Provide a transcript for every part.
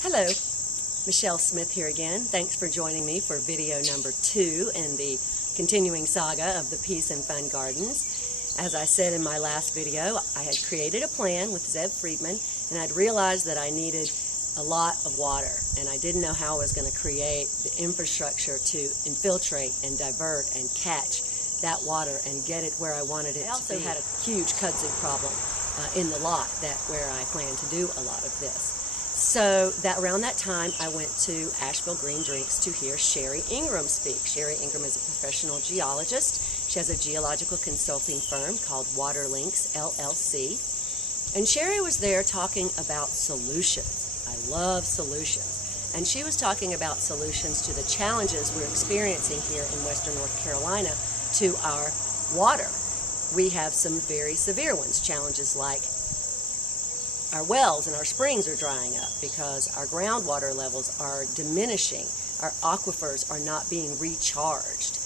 Hello, Michelle Smith here again. Thanks for joining me for video number 2 in the continuing saga of the Peace and Fun Gardens. As I said in my last video, I had created a plan with Zeb Friedman, and I'd realized that I needed a lot of water, and I didn't know how I was going to create the infrastructure to infiltrate and divert and catch that water and get it where I wanted it to be. I also had a huge kudzu problem in the lot where I plan to do a lot of this. So around that time, I went to Asheville Green Drinks to hear Sherry Ingram speak. Sherry Ingram is a professional geologist. She has a geological consulting firm called Waterlinks, LLC. And Sherry was there talking about solutions. I love solutions. And she was talking about solutions to the challenges we're experiencing here in western North Carolina to our water. We have some very severe ones, challenges like our wells and our springs are drying up because our groundwater levels are diminishing. Our aquifers are not being recharged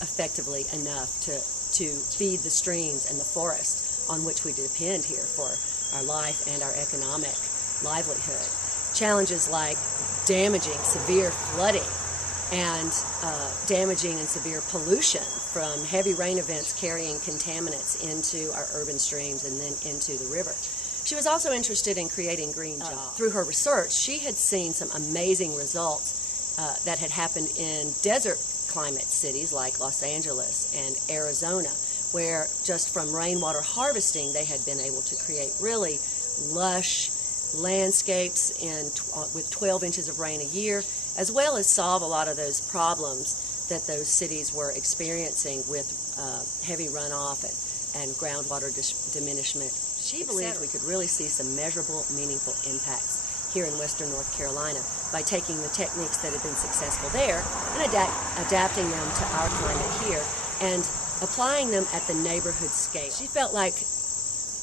effectively enough to feed the streams and the forest on which we depend here for our life and our economic livelihood. Challenges like damaging severe flooding and damaging and severe pollution from heavy rain events carrying contaminants into our urban streams and then into the river. She was also interested in creating green jobs. Through her research, she had seen some amazing results that had happened in desert climate cities like Los Angeles and Arizona, where just from rainwater harvesting, they had been able to create really lush landscapes with 12 inches of rain a year, as well as solve a lot of those problems that those cities were experiencing with heavy runoff and groundwater diminishment. She believed we could really see some measurable, meaningful impacts here in western North Carolina by taking the techniques that had been successful there and adapting them to our climate here and applying them at the neighborhood scale. She felt like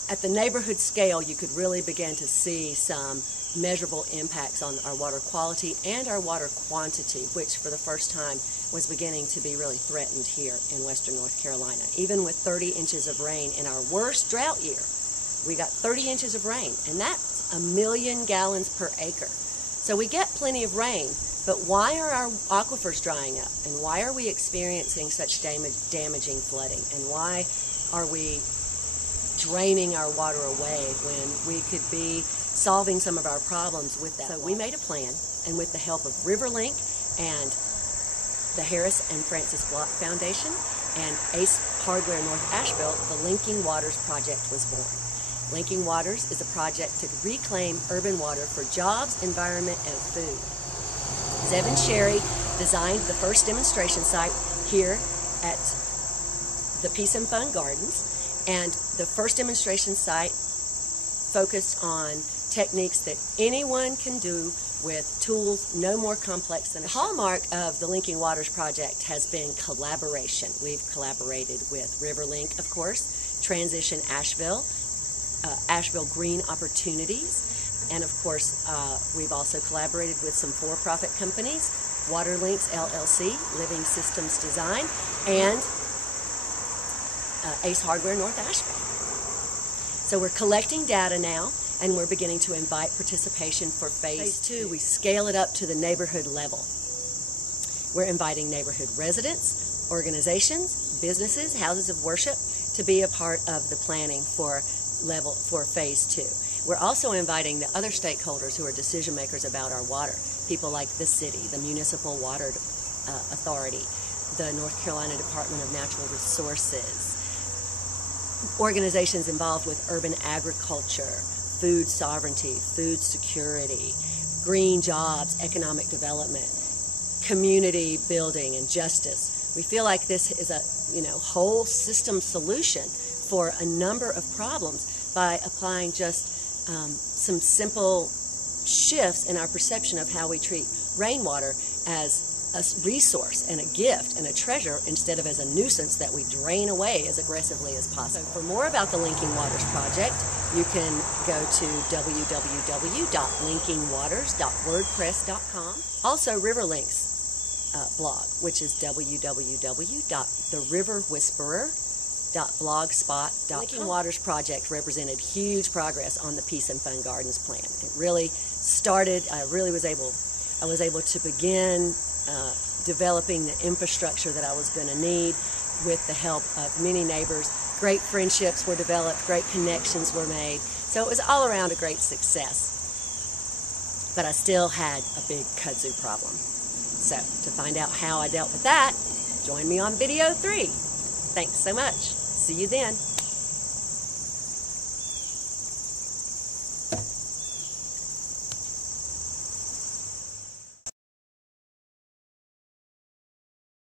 at the neighborhood scale you could really begin to see some measurable impacts on our water quality and our water quantity, which for the first time was beginning to be really threatened here in western North Carolina. Even with 30 inches of rain in our worst drought year, we got 30 inches of rain, and that's 1 million gallons per acre. So we get plenty of rain, but why are our aquifers drying up? And why are we experiencing such damaging flooding? And why are we draining our water away when we could be solving some of our problems with that? So we made a plan, and with the help of RiverLink and the Harris and Francis Block Foundation and Ace Hardware North Asheville, the Linking Waters Project was born. Linking Waters is a project to reclaim urban water for jobs, environment, and food. Zeb and Sherry designed the first demonstration site here at the Peace and Fun Gardens, and the first demonstration site focused on techniques that anyone can do with tools no more complex than a hallmark of the Linking Waters project has been collaboration. We've collaborated with RiverLink, of course, Transition Asheville, Asheville Green Opportunities, and of course we've also collaborated with some for-profit companies, Waterlinks LLC, Living Systems Design, and Ace Hardware North Asheville. So we're collecting data now, and we're beginning to invite participation for phase 2. We scale it up to the neighborhood level. We're inviting neighborhood residents, organizations, businesses, houses of worship to be a part of the planning for phase 2. We're also inviting the other stakeholders who are decision makers about our water, people like the city, the Municipal Water Authority, the North Carolina Department of Natural Resources, organizations involved with urban agriculture, food sovereignty, food security, green jobs, economic development, community building, and justice. We feel like this is a whole system solution for a number of problems by applying just some simple shifts in our perception of how we treat rainwater as a resource and a gift and a treasure instead of as a nuisance that we drain away as aggressively as possible. So for more about the Linking Waters Project, you can go to www.linkingwaters.wordpress.com. Also RiverLink's blog, which is www.theriverwhisperer.com. .blogspot.com. Linking Waters project represented huge progress on the Peace and Fun Gardens plan. It really started, I was able to begin developing the infrastructure that I was going to need with the help of many neighbors. Great friendships were developed, great connections were made. So it was all around a great success. But I still had a big kudzu problem. So to find out how I dealt with that, join me on video 3. Thanks so much. See you then.